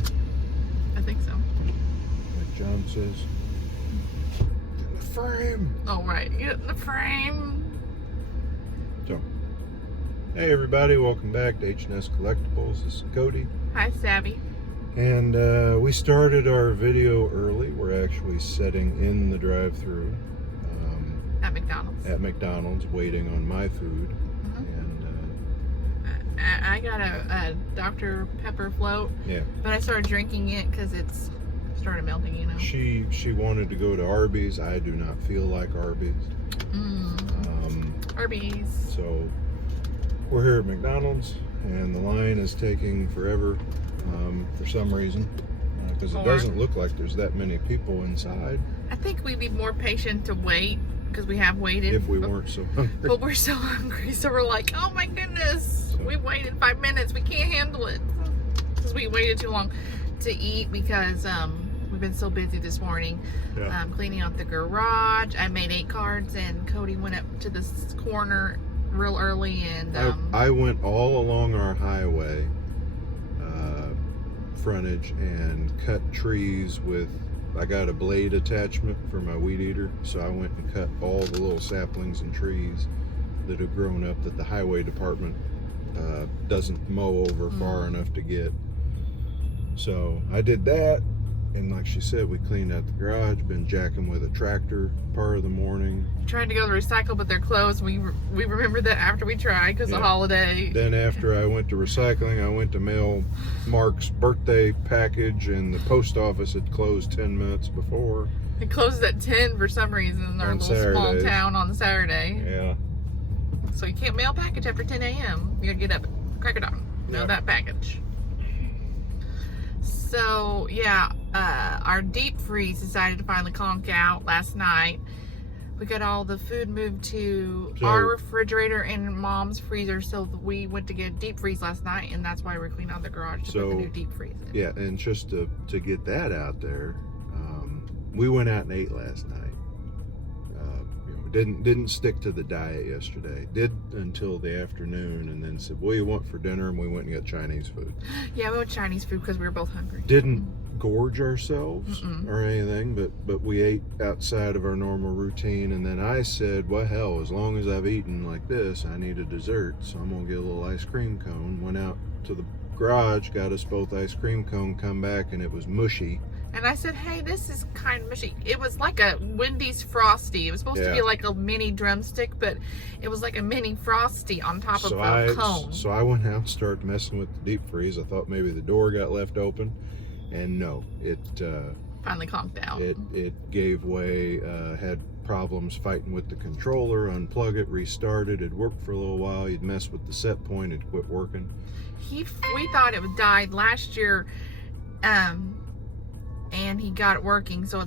frame? I think so. Like John says. Get in the frame. Oh, right. Get in the frame. So, hey everybody, welcome back to H&S Collectibles. This is Cody. Hi, Savvy. And we started our video early. We're actually sitting in the drive-thru At McDonald's. at McDonald's, waiting on my food. And I got a Dr. Pepper float. yeah, But I started drinking it because it's started melting, you know. she wanted to go to Arby's. I do not feel like Arby's. Arby's. So we're here at McDonald's, and the line is taking forever for some reason, because it doesn't look like there's that many people inside. I think we'd be more patient to wait because we have waited. If we weren't so hungry. But we're so hungry, so we're like, oh my goodness, we waited 5 minutes. We can't handle it because we waited too long to eat because we've been so busy this morning. Yeah. Cleaning out the garage. I made 8 cards, and Cody went up to this corner real early, and I went all along our highway frontage and cut trees with, I got a blade attachment for my weed eater, so I went and cut all the little saplings and trees that have grown up that the highway department doesn't mow over far enough to get. So I did that, and like she said, we cleaned out the garage, been jacking with a tractor part of the morning. trying to go to recycle, but they're closed. We remembered that after we tried because the holiday. Then after I went to recycling, I went to mail Mark's birthday package, and the post office had closed 10 minutes before. It closes at 10 for some reason in our little small town on Saturday. Yeah. So you can't mail a package after 10 a.m. You gotta get up, crack it on, mail that package. So yeah, our deep freeze decided to finally conk out last night. We got all the food moved to our refrigerator and Mom's freezer, so we went to get a deep freeze last night, and that's why we're cleaning out the garage to put the new deep freeze in. Yeah, and just to get that out there, we went out and ate last night. Didn't stick to the diet yesterday. Did until the afternoon, and then said, "What do you want for dinner?" And we went and got Chinese food. Yeah, we went Chinese food because we were both hungry. Didn't gorge ourselves or anything, but we ate outside of our normal routine. And then I said, well, hell, as long as I've eaten like this, I need a dessert, so I'm gonna get a little ice cream cone. Went out to the garage, got us both ice cream cone, come back, and it was mushy. And I said, hey, this is kind of mushy. It was like a Wendy's Frosty. It was supposed to be like a mini drumstick, but it was like a mini Frosty on top of a cone. So I went out and started messing with the deep freeze. I thought maybe the door got left open, and no, it finally conked out. It gave way. Had problems fighting with the controller. Unplug it, restart it. It worked for a little while. You'd mess with the set point, it'd quit working. We thought it died last year, and he got it working, so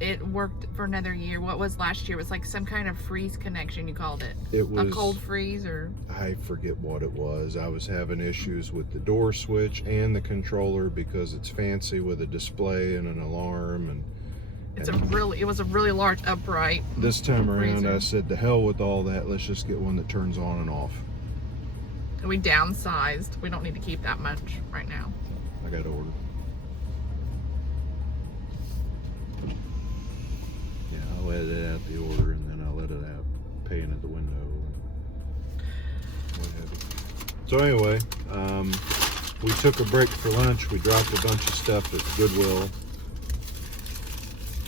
it worked for another year. What was last year? It was like some kind of freeze connection, you called it. It was a cold freeze, or I forget what it was. I was having issues with the door switch and the controller because it's fancy with a display and an alarm, and it was a really large upright. This time around, I said, to hell with all that, let's just get one that turns on and off. And we downsized. We don't need to keep that much right now. I got to order. Yeah, I'll edit out the order, and then I'll edit out paying at the window. What have you. So anyway, we took a break for lunch. We dropped a bunch of stuff at Goodwill.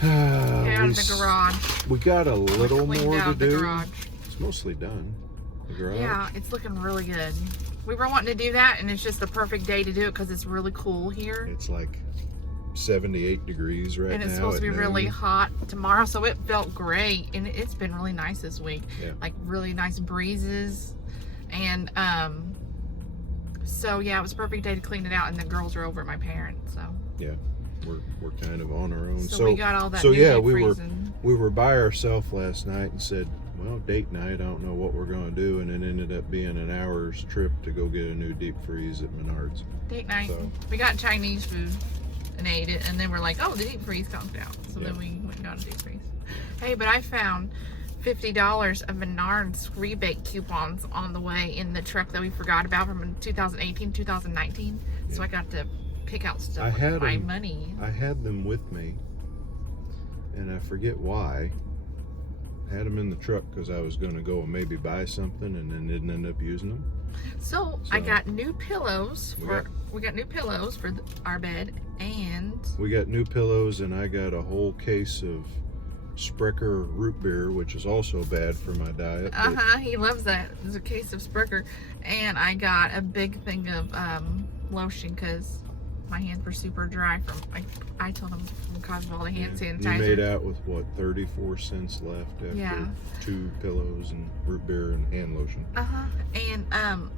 Out of the garage. We got a little more to do. Garage. It's mostly done. The garage. Yeah, it's looking really good. We were wanting to do that, and it's just the perfect day to do it because it's really cool here. It's like 78 degrees right now. And it's supposed to be really hot tomorrow, so it felt great. And it's been really nice this week. Yeah. Like really nice breezes. And so yeah, it was a perfect day to clean it out, and the girls are over at my parents, so. Yeah. We're kind of on our own. So we got all that. So yeah, we were by ourselves last night and said, well, date night, I don't know what we're going to do, and it ended up being an hour's trip to go get a new deep freeze at Menards. Date night. So. We got Chinese food and ate it, and then we're like, oh, the deep freeze conked out. So then we went and got a deep freeze. Hey, but I found $50 of Menards rebate coupons on the way in the truck that we forgot about from 2018, 2019. So I got to pick out stuff I had with my them, money. I had them with me, and I forget why. I had them in the truck because I was going to go and maybe buy something, and then didn't end up using them. So I got new pillows we got new pillows for our bed, and we got new pillows, and I got a whole case of Sprecher root beer, which is also bad for my diet. He loves that. There's a case of Sprecher, and I got a big thing of lotion because my hands were super dry from I told him because of all the hand sanitizer. You made out with what, 34 cents left after 2 pillows and root beer and hand lotion. And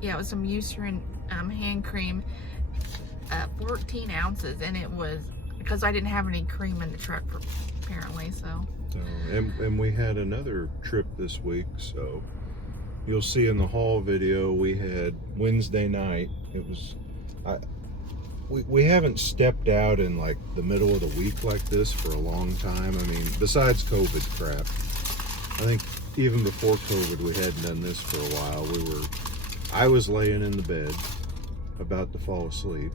yeah, it was some Eucerin hand cream, 14 ounces, and it was because I didn't have any cream in the truck apparently. So and we had another trip this week, so you'll see in the haul video we had Wednesday night. It was we haven't stepped out in like the middle of the week like this for a long time. I mean, besides COVID crap, I think even before COVID we hadn't done this for a while. I was laying in the bed about to fall asleep.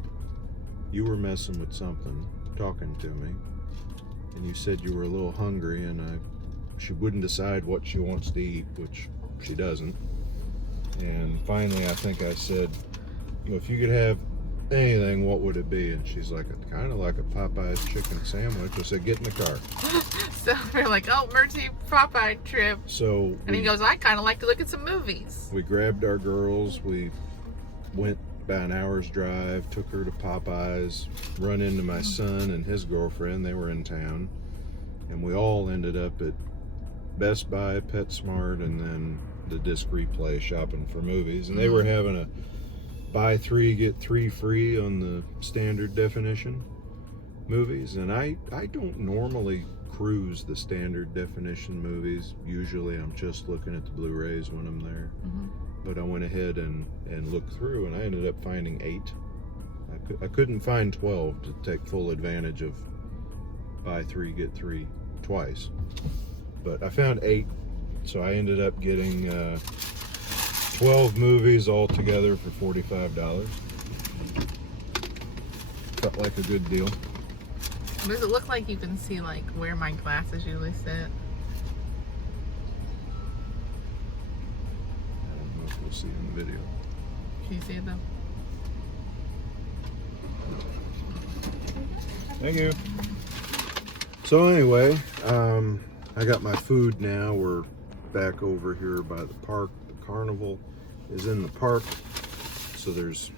You were messing with something, talking to me, and you said you were a little hungry, and she wouldn't decide what she wants to eat, which she doesn't. And finally I think I said, if you could have anything, what would it be? And she's like, kind of like a Popeye's chicken sandwich. I said, get in the car. So we're like, oh, emergency Popeye trip. So and he goes, I kind of like to look at some movies. We grabbed our girls. We went about an hour's drive, took her to Popeye's, run into my son and his girlfriend. They were in town. And we all ended up at Best Buy, PetSmart, and then the Disc Replay shopping for movies. And they were having a buy 3 get 3 free on the standard definition movies, and I don't normally cruise the standard definition movies. Usually I'm just looking at the Blu-rays when I'm there. But I went ahead and looked through, and I ended up finding 8. I couldn't find 12 to take full advantage of buy 3 get 3 twice, but I found 8, so I ended up getting 12 movies all together for $45. Felt like a good deal. Does it look like you can see like where my glasses usually sit? I don't know if you'll see in the video. Can you see it though? Thank you. So anyway, I got my food now. We're back over here by the park. The Carnival is in the park, so there's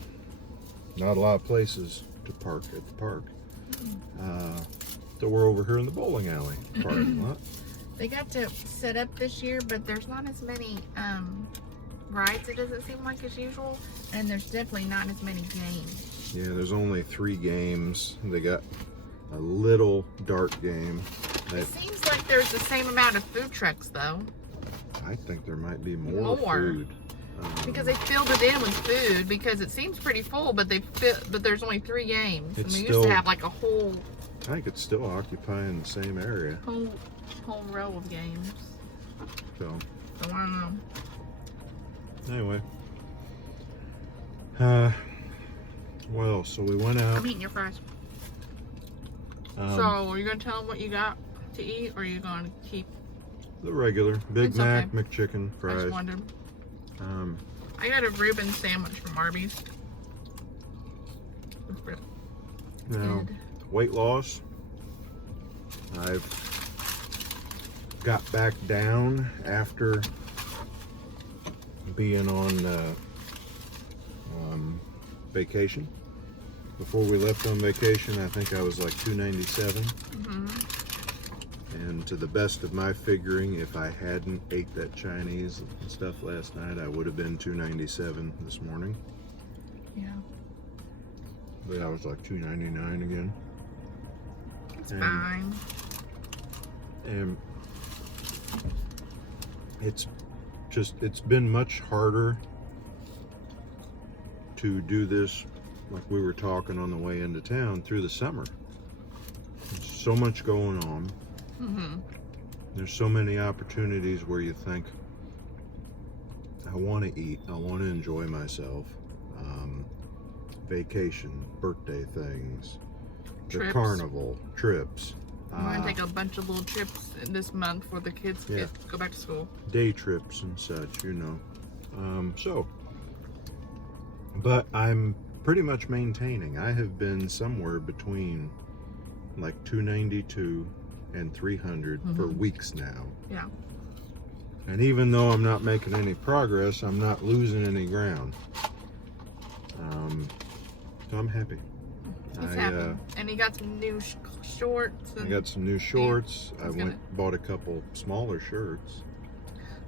not a lot of places to park at the park. So we're over here in the bowling alley parking lot. They got to set up this year, but there's not as many rides, it doesn't seem like, as usual, and there's definitely not as many games. Yeah, there's only 3 games. They got a little dart game. It seems like there's the same amount of food trucks though. I think there might be more food. Because they filled it in with food, because it seems pretty full, but there's only 3 games. And they used to have like a whole... I think it's still occupying the same area. Whole row of games. So I don't know. Anyway. Well, so we went out. I'm eating your fries. So, are you going to tell them what you got to eat, or are you going to keep... The regular Big It's Mac, okay. McChicken, I fries. just wondered. I got a Reuben sandwich from Arby's. It's good. Now, weight loss. I've got back down after being on vacation. Before we left on vacation, I think I was like 297. And to the best of my figuring, if I hadn't ate that Chinese and stuff last night, I would have been 297 this morning. Yeah. But I was like 299 again. It's fine. And it's been much harder to do this, like we were talking on the way into town, through the summer. There's so much going on. There's so many opportunities where you think, I want to eat, I want to enjoy myself, vacation, birthday things, the Trips. carnival, trips. I'm going to take a bunch of little trips this month for the kids to go back to school. Day trips and such, you know. But I'm pretty much maintaining. I have been somewhere between like 292 and 300 for weeks now. Yeah. And even though I'm not making any progress, I'm not losing any ground. So I'm happy. He's happy. And he got some new shorts. I got some new shorts. I bought a couple smaller shirts.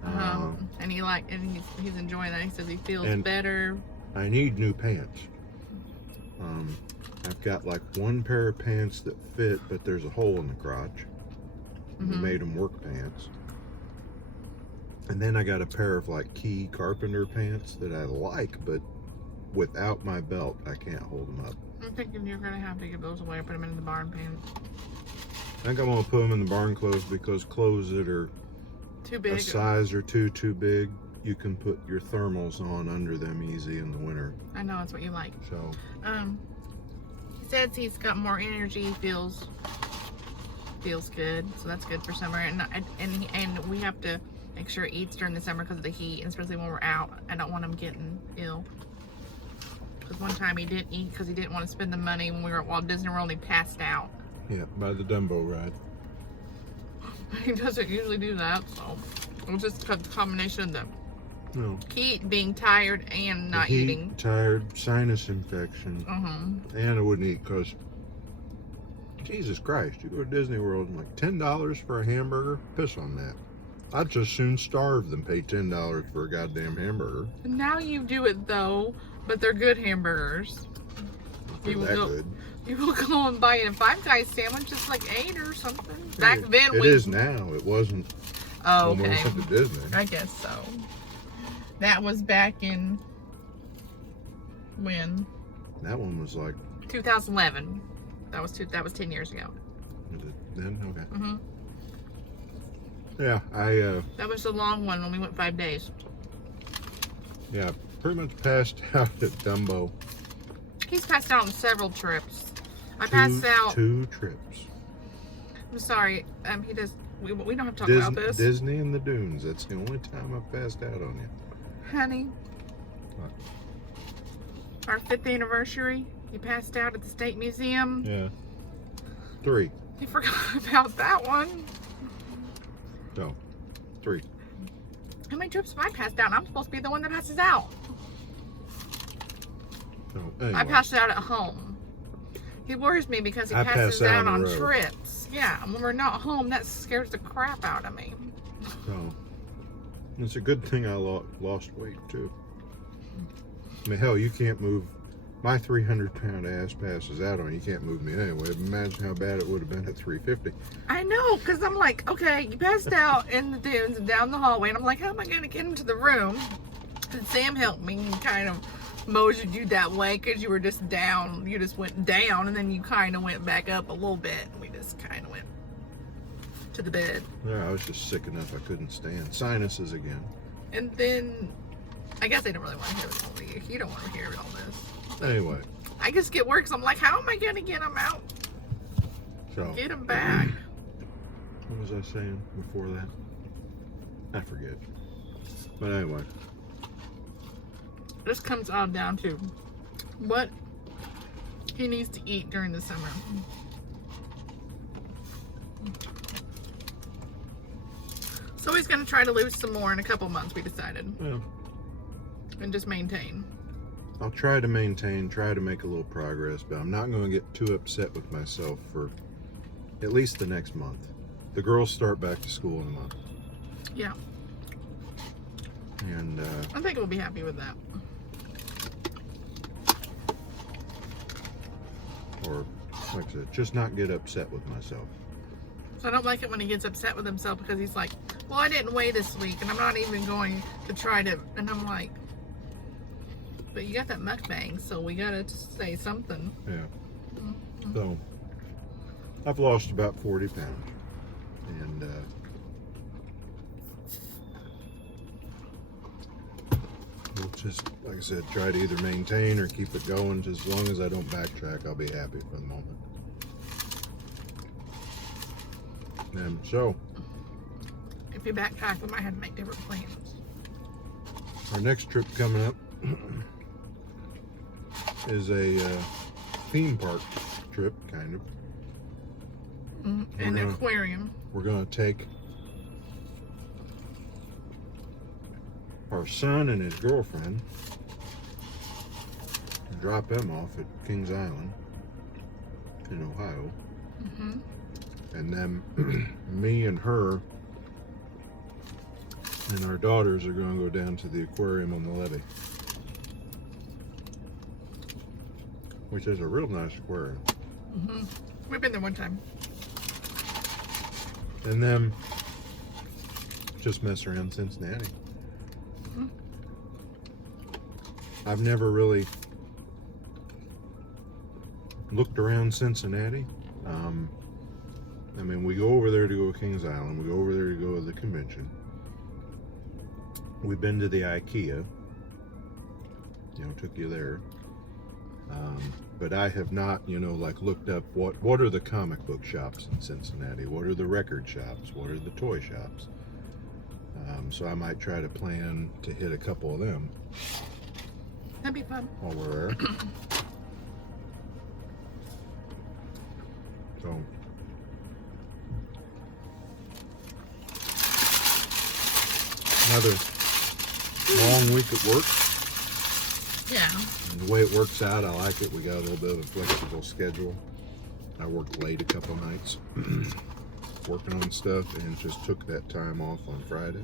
And he's enjoying that. He says he feels better. I need new pants. I've got like one pair of pants that fit, but there's a hole in the crotch. We made them work pants. And then I got a pair of like key carpenter pants that I like, but without my belt, I can't hold them up. I'm thinking you're going to have to give those away, put them in the barn pants. I think I'm going to put them in the barn clothes because clothes that are too big, a size or two too big, you can put your thermals on under them easy in the winter. I know, it's what you like. So, he says he's got more energy, feels good, so that's good for summer. And we have to make sure he eats during the summer because of the heat, and especially when we're out. I don't want him getting ill. Because one time he didn't eat because he didn't want to spend the money when we were at Walt Disney World and he passed out. Yeah, by the Dumbo ride. He doesn't usually do that, so it was just a combination of the heat, being tired, and not eating. Tired, sinus infection, and I wouldn't eat because, Jesus Christ, you go to Disney World and like $10 for a hamburger? Piss on that. I'd just soon starve than pay $10 for a goddamn hamburger. Now you do it though, but they're good hamburgers. You will go and buy a Five Guys sandwich, just like 8 or something. Back then it is now. It wasn't. Oh, okay. When we went to Disney. I guess so. That was back in when? That one was like 2011. That was 10 years ago. Was it then? Okay. Yeah, that was the long one when we went 5 days. Yeah, pretty much passed out at Dumbo. He's passed out on several trips. I passed out 2 trips. I'm sorry. He does. We don't have to talk about this. Disney and the Dunes. That's the only time I've passed out on you. Honey. What? Our 5th anniversary. He passed out at the State Museum. Yeah. 3. He forgot about that one. No. 3. How many trips have I passed out? I'm supposed to be the one that passes out. So, anyway. I passed out at home. He worries me because he passes out on trips. Yeah, when we're not home, that scares the crap out of me. So, it's a good thing I lost weight too. I mean, hell, you can't move. My 300-pound ass passes out on you. Can't move me anyway. Imagine how bad it would have been at 350. I know, because I'm like, okay, you passed out in the dunes and down the hallway, and I'm like, how am I going to get into the room? And Sam helped me and kind of moseyed you that way because you were just down. You just went down, and then you kind of went back up a little bit, and we just kind of went to the bed. Yeah, I was just sick enough I couldn't stand. Sinuses again. And then, I guess they don't really want to hear it all. You don't want to hear all this. Anyway. I just get work, so I'm like, how am I going to get them out? So, get them back. What was I saying before that? I forget. But anyway. This comes all down to what he needs to eat during the summer. So he's going to try to lose some more in a couple months, we decided. Yeah. And just maintain. I'll try to maintain, try to make a little progress, but I'm not going to get too upset with myself for at least the next month. The girls start back to school in a month. Yeah. And I think we'll be happy with that. Or, like I said, just not get upset with myself. So I don't like it when he gets upset with himself because he's like, well, I didn't weigh this week and I'm not even going to try to, and I'm like, but you got that mukbang, so we got to say something. Yeah. Mm-hmm. So, I've lost about 40 pounds. And, we'll just, like I said, try to either maintain or keep it going. Just as long as I don't backtrack, I'll be happy for the moment. And so, if you backtrack, we might have to make different plans. our next trip coming up is a theme park trip, kind of. An aquarium. We're going to take our son and his girlfriend and drop them off at Kings Island in Ohio. And then me and her and our daughters are going to go down to the aquarium on the levee, which is a real nice aquarium. We've been there one time. And then just mess around Cincinnati. I've never really looked around Cincinnati. I mean, we go over there to go to Kings Island. We go over there to go to the convention. We've been to the IKEA. Took you there. But I have not, like looked up what are the comic book shops in Cincinnati? What are the record shops? What are the toy shops? So I might try to plan to hit a couple of them. That'd be fun. While we're there. So another long week at work. Yeah. And the way it works out, I like it. We got a little bit of a flexible schedule. I worked late a couple nights working on stuff and just took that time off on Friday.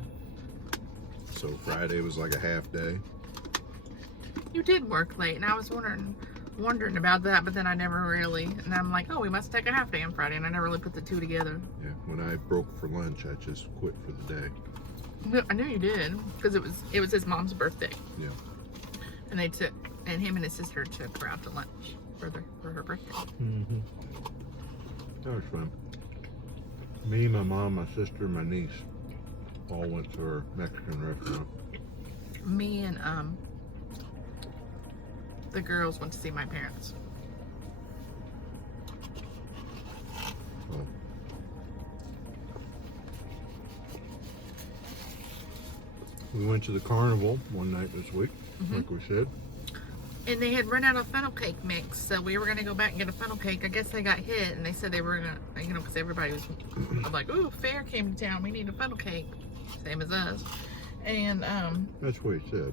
So Friday was like a half day. You did work late, and I was wondering about that, but then I never really, and I'm like, oh, we must take a half day on Friday, and I never really put the two together. Yeah, when I broke for lunch, I just quit for the day. No, I knew you did, because it was his mom's birthday. Yeah. And and him and his sister took her out to lunch for her birthday. That was fun. Me, my mom, my sister, my niece all went to our Mexican restaurant. Me and the girls went to see my parents. Well, we went to the Carnival one night this week, like we said. And they had run out of funnel cake mix, so we were going to go back and get a funnel cake. I guess they got hit, and they said they were going to, because everybody was like, ooh, Fair came to town, we need a funnel cake. Same as us. And, that's what he said.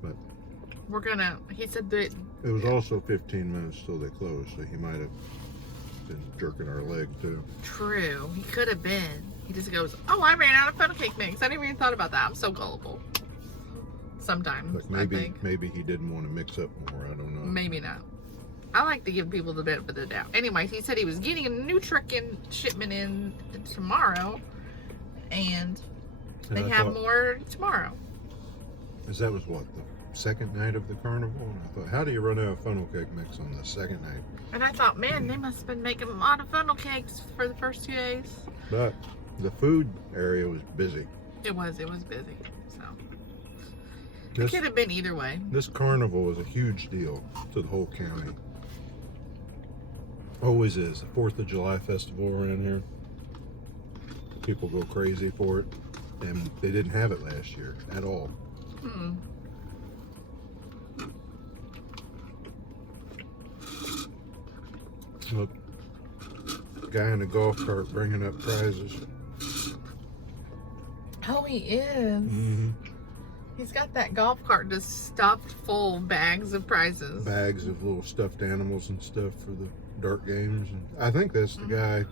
But we're going to, he said that. it was also 15 minutes till they closed, so he might have been jerking our leg, too. True. He could have been. He just goes, oh, I ran out of funnel cake mix. I didn't even thought about that. I'm so gullible. Sometimes, Like I think. maybe he didn't want to mix up more. I don't know. Maybe not. I like to give people the benefit of the doubt. Anyway, he said he was getting a new truck in shipment in tomorrow, and they have more tomorrow. Because that was what, the second night of the carnival? And I thought, how do you run out of funnel cake mix on the second night? And I thought, man, they must have been making a lot of funnel cakes for the first 2 days. But the food area was busy. It was busy. So This, it could have been either way. this carnival was a huge deal to the whole county. Always is. The 4th of July festival around here. People go crazy for it. And they didn't have it last year at all. Look, guy in a golf cart bringing up prizes. Oh, he is. He's got that golf cart just stuffed full of bags of prizes. Bags of little stuffed animals and stuff for the dart games. And I think that's the guy.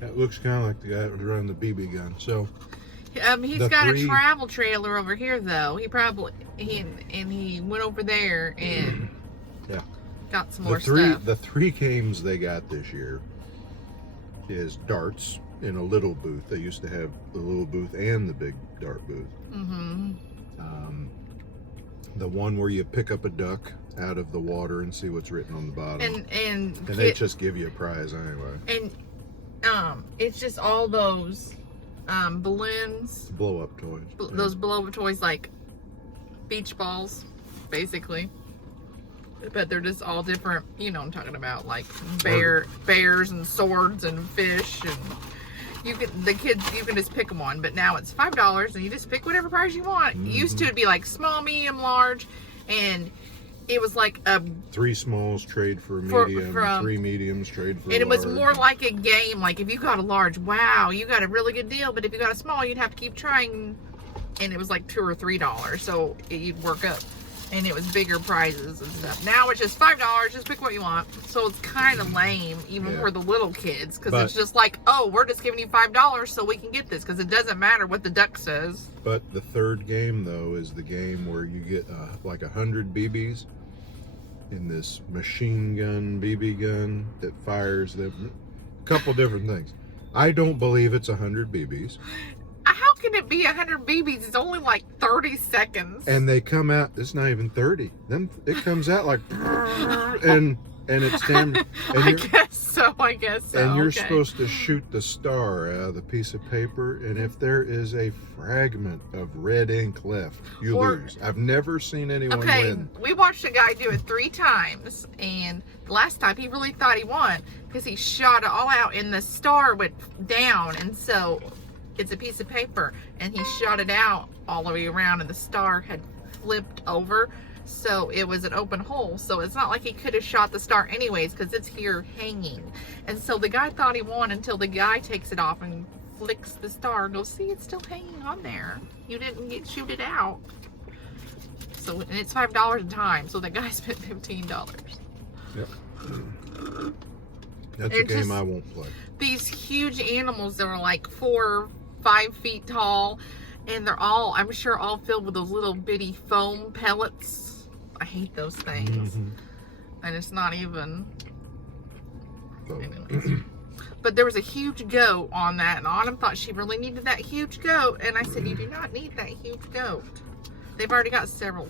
That looks kind of like the guy that was running the BB gun. So he's got a travel trailer over here, though. He went over there and got some more stuff. The 3 games they got this year is darts in a little booth. They used to have the little booth and the big dart booth. The one where you pick up a duck out of the water and see what's written on the bottom. And they just give you a prize anyway. And it's just all those balloons. Blow up toys. Those blow up toys, like beach balls, basically. But they're just all different, you know what I'm talking about, like bears and swords and fish, and you can just pick them one. But now it's $5 and you just pick whatever prize you want. Used to it'd be like small, medium, large, and it was like a 3 smalls trade for a medium, 3 mediums trade for a large. And it was more like a game. Like if you got a large, wow, you got a really good deal. But if you got a small, you'd have to keep trying, and it was like $2 or $3, so you'd work up. And it was bigger prizes and stuff. Now it's just $5. Just pick what you want. So it's kind of lame, even for the little kids, because it's just like, oh, we're just giving you $5 so we can get this, because it doesn't matter what the duck says. But the third game, though, is the game where you get like 100 BBs in this machine gun, BB gun that fires them. A couple different things. I don't believe it's 100 BBs. How can it be 100 BBs? It's only like 30 seconds. And they come out, it's not even 30. Then it comes out like, and it's damn. I guess so. And you're supposed to shoot the star out of the piece of paper. And if there is a fragment of red ink left, you lose. I've never seen anyone win. We watched a guy do it 3 times. And the last time he really thought he won because he shot it all out and the star went down. And so it's a piece of paper, and he shot it out all the way around, and the star had flipped over, so it was an open hole. So it's not like he could have shot the star anyways, because it's here hanging. And so the guy thought he won until the guy takes it off and flicks the star and goes, see, it's still hanging on there. You didn't shoot it out. So, and it's $5 a time, so the guy spent $15. Yep. That's a game I won't play. These huge animals that are like 4 or 5 feet tall, and they're all, I'm sure, all filled with those little bitty foam pellets. I hate those things. And it's not even. Anyways. But there was a huge goat on that, and Autumn thought she really needed that huge goat, and I said, you do not need that huge goat. They've already got several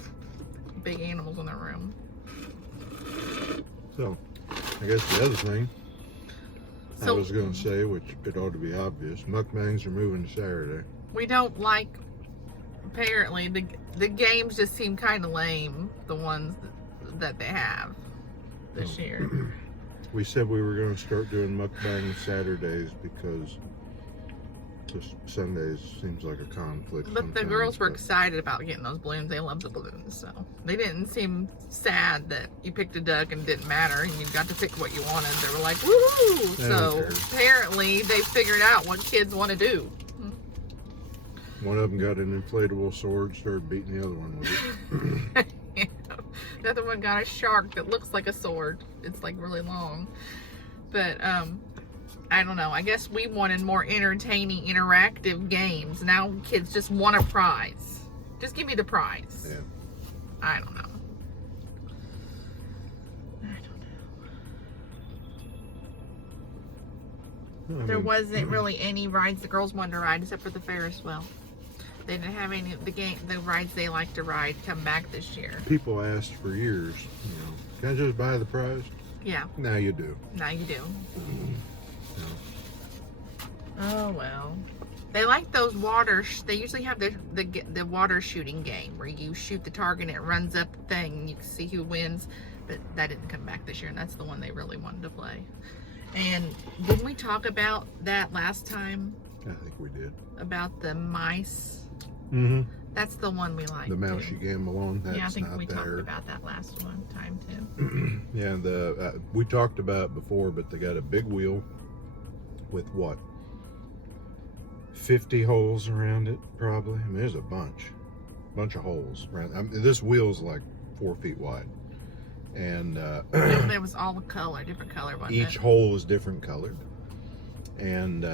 big animals in their room. So, I guess the other thing I was going to say, which it ought to be obvious, mukbangs are moving to Saturday. We don't like, apparently, the games just seem kind of lame, the ones that they have this year. We said we were going to start doing mukbang Saturdays because just Sundays seems like a conflict. But the girls were excited about getting those balloons. They love the balloons, so they didn't seem sad that you picked a duck and it didn't matter and you got to pick what you wanted. They were like, woohoo! So apparently they figured out what kids want to do. One of them got an inflatable sword, started beating the other one with it. The other one got a shark that looks like a sword. It's like really long. But I don't know. I guess we wanted more entertaining, interactive games. Now kids just want a prize. Just give me the prize. Yeah. I don't know. There wasn't really any rides the girls wanted to ride except for the Ferris wheel. They didn't have any of the rides they like to ride come back this year. People asked for years, can I just buy the prize? Yeah. Now you do. Now you do. Oh well. They like those they usually have the water shooting game where you shoot the target and it runs up the thing and you can see who wins. But that didn't come back this year, and that's the one they really wanted to play. And didn't we talk about that last time? I think we did. About the mice. That's the one we like. The mouse you gamble on. That's yeah, I think we talked about that last time too. Yeah, we talked about it before, but they got a big wheel with what? 50 holes around it, probably. I mean, there's a bunch of holes. Right? I mean, this wheel's like 4 feet wide, and there was all the color, different color. Each hole is different colored, and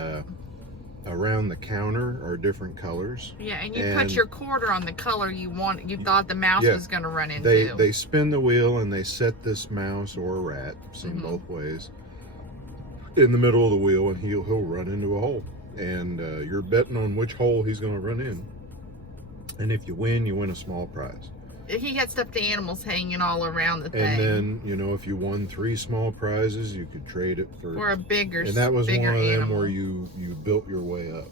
around the counter are different colors. Yeah, and you put your quarter on the color you thought the mouse was going to run into. They spin the wheel and they set this mouse or a rat, seen both ways, in the middle of the wheel, and he'll run into a hole. And you're betting on which hole he's going to run in. And if you win a small prize. He had stuffed animals hanging all around the thing. And then, if you won 3 small prizes, you could trade it for a bigger. And that was one of them animal. where you built your way up.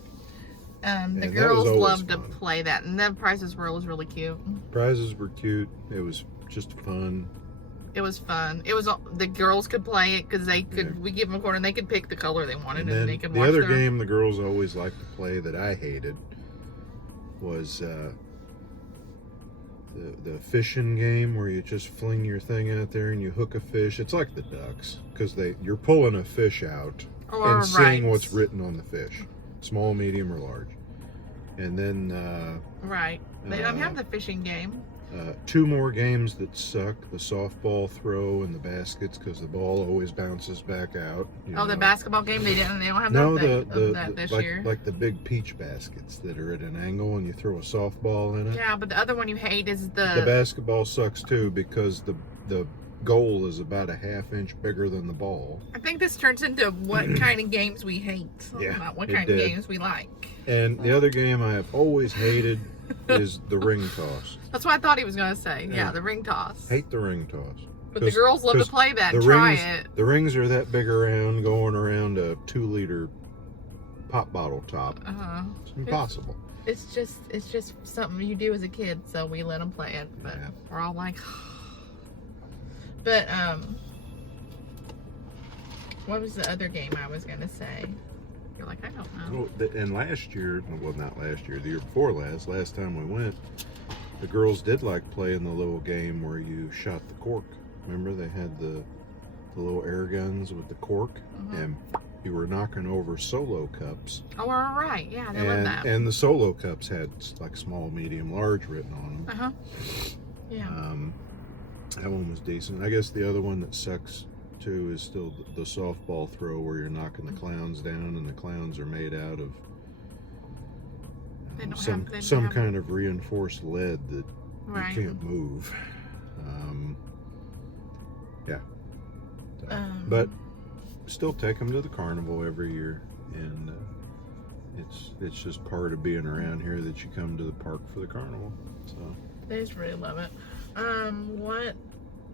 The And that was girls always loved to fun. play that, and then Prices Were was really cute. Prizes were cute. It was just fun. It was fun. It was the girls could play it because they could. Yeah. We give them a quarter, and they could pick the color they wanted, And and then they could the watch other their... game the girls always liked to play that I hated was the fishing game where you just fling your thing out there and you hook a fish. It's like the ducks because you're pulling a fish out and seeing what's written on the fish, small, medium, or large. And then right, they don't have the fishing game. 2 more games that suck: the softball throw and the baskets, because the ball always bounces back out. The basketball game, they don't have that this year. Like the big peach baskets that are at an angle and you throw a softball in it. Yeah, but the other one you hate is The basketball sucks too because the goal is about a ½ inch bigger than the ball. I think this turns into what kind of games we hate, Yeah, not what it kind did. of games we like. And the other game I have always hated is the ring toss. That's what I thought he was going to say. Yeah, the ring toss. Hate the ring toss. But the girls love to play that and try it. The rings are that big around, going around a 2-liter pop bottle top. It's impossible. It's just something you do as a kid, so we let them play it. But Yeah. we're all like, but what was the other game I was gonna say? You're like, I don't know. Well, and last year, well, not last year, the year before last time we went, the girls did like playing the little game where you shot the cork. Remember, they had the little air guns with the cork, and you were knocking over solo cups. Oh, all right, yeah, they love that. And the solo cups had like small, medium, large written on them. Yeah. That one was decent. I guess the other one that sucks too is still the softball throw where you're knocking the clowns down, and the clowns are made out of some kind of reinforced lead that you can't move. Yeah. So, but still take them to the carnival every year, and it's just part of being around here that you come to the park for the carnival. So they just really love it.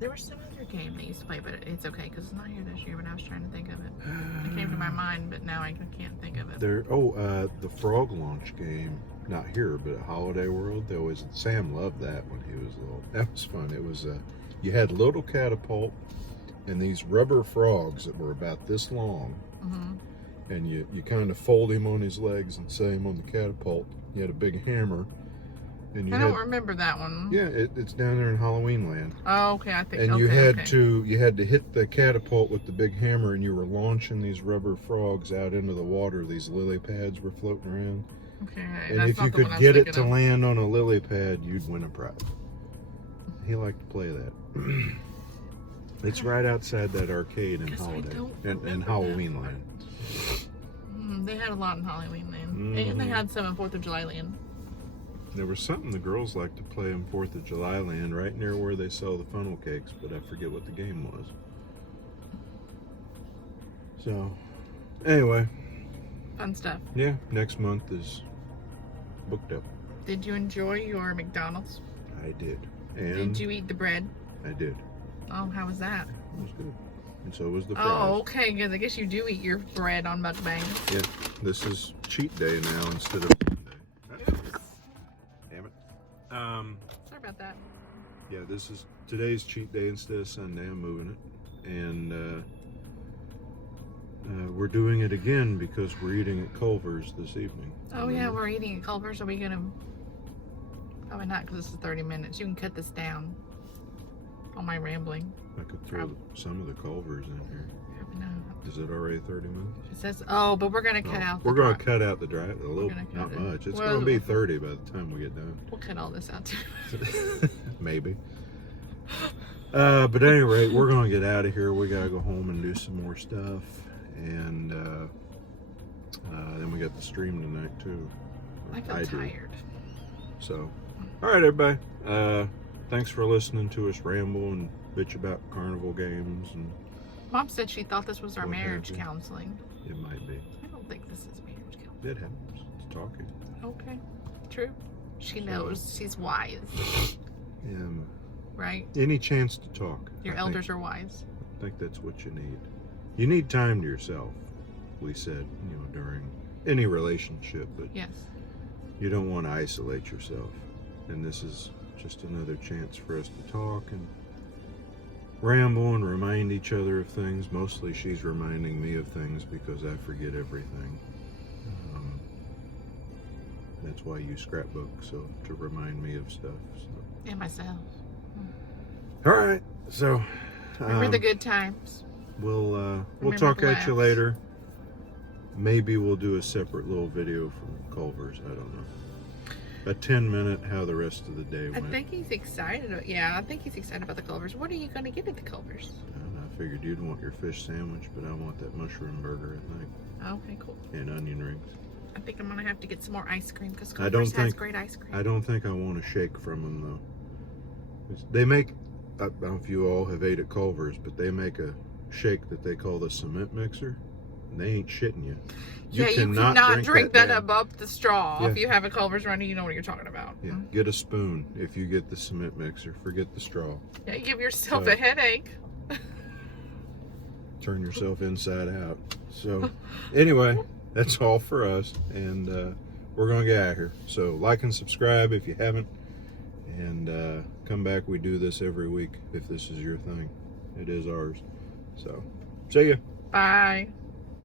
There was some other game they used to play, but it's okay because it's not here this year. But I was trying to think of it. It came to my mind, but now I can't think of it. The frog launch game, not here, but at Holiday World. Sam loved that when he was little. That was fun. It was you had little catapult and these rubber frogs that were about this long, and you kind of fold him on his legs and set him on the catapult. You had a big hammer. And I don't remember that one. Yeah, it's down there in Halloween Land. Oh, okay. I think. And you had to hit the catapult with the big hammer, and you were launching these rubber frogs out into the water. These lily pads were floating around. Okay. And if you could get it to land on a lily pad, you'd win a prize. He liked to play that. It's right outside that arcade in Holiday and Halloween Land. They had a lot in Halloween Land, and they had some in 4th of July Land. There was something the girls like to play in 4th of July Land right near where they sell the funnel cakes, but I forget what the game was. So, anyway. Fun stuff. Yeah, next month is booked up. Did you enjoy your McDonald's? I did. And did you eat the bread? I did. Oh, how was that? It was good. And so was the fries. Oh, okay, because I guess you do eat your bread on Mukbang. Yeah, this is cheat day now instead of... Damn it. Sorry about that. Yeah, today's cheat day instead of Sunday. I'm moving it. And we're doing it again because we're eating at Culver's this evening. Oh, yeah, we're eating at Culver's. Are we going to... Probably not because this is 30 minutes. You can cut this down. All my rambling. I could throw some of the Culver's in here. No. Is it already 30 minutes? It says, but we're going to cut out the We're going to cut out the drive. A little, not much. It's going to be 30 by the time we get done. We'll cut all this out too. Maybe. But at any rate, we're going to get out of here. We got to go home and do some more stuff. And then we got the stream tonight too. I feel tired. So, all right, everybody. Thanks for listening to us ramble and bitch about carnival games. And Mom said she thought this was our marriage counseling. It might be. I don't think this is marriage counseling. It happens. It's talking. Okay. True. She knows. She's wise. Right? Any chance to talk. Your elders are wise. I think that's what you need. You need time to yourself, we said, during any relationship. But yes. you don't want to isolate yourself. And this is just another chance for us to talk and ramble and remind each other of things. Mostly she's reminding me of things because I forget everything. That's why you scrapbook, so to remind me of stuff. So. And myself. All right, so Remember the good times. We'll Remember talk the at you laughs. later. Maybe we'll do a separate little video from Culver's. I don't know. A 10-minute how the rest of the day I went. think he's excited. Yeah, I think he's excited about the Culver's. What are you going to get at the Culver's? I figured you'd want your fish sandwich, but I want that mushroom burger, I think. Okay, cool. And onion rings. I think I'm going to have to get some more ice cream because I don't Culver's has think- great ice cream. I don't think I want a shake from them, though. They make, I don't know if you all have ate at Culver's, but they make a shake that they call the cement mixer. And they ain't shitting you. You cannot drink that damn- above the straw. Yeah. If you have a Culver's running, you know what you're talking about. Yeah, get a spoon if you get the cement mixer. Forget the straw. Yeah, you give yourself So- a headache. Turn yourself inside out. So, anyway, that's all for us. And we're going to get out of here. So, like and subscribe if you haven't. And come back. We do this every week if this is your thing. It is ours. So, see ya. Bye.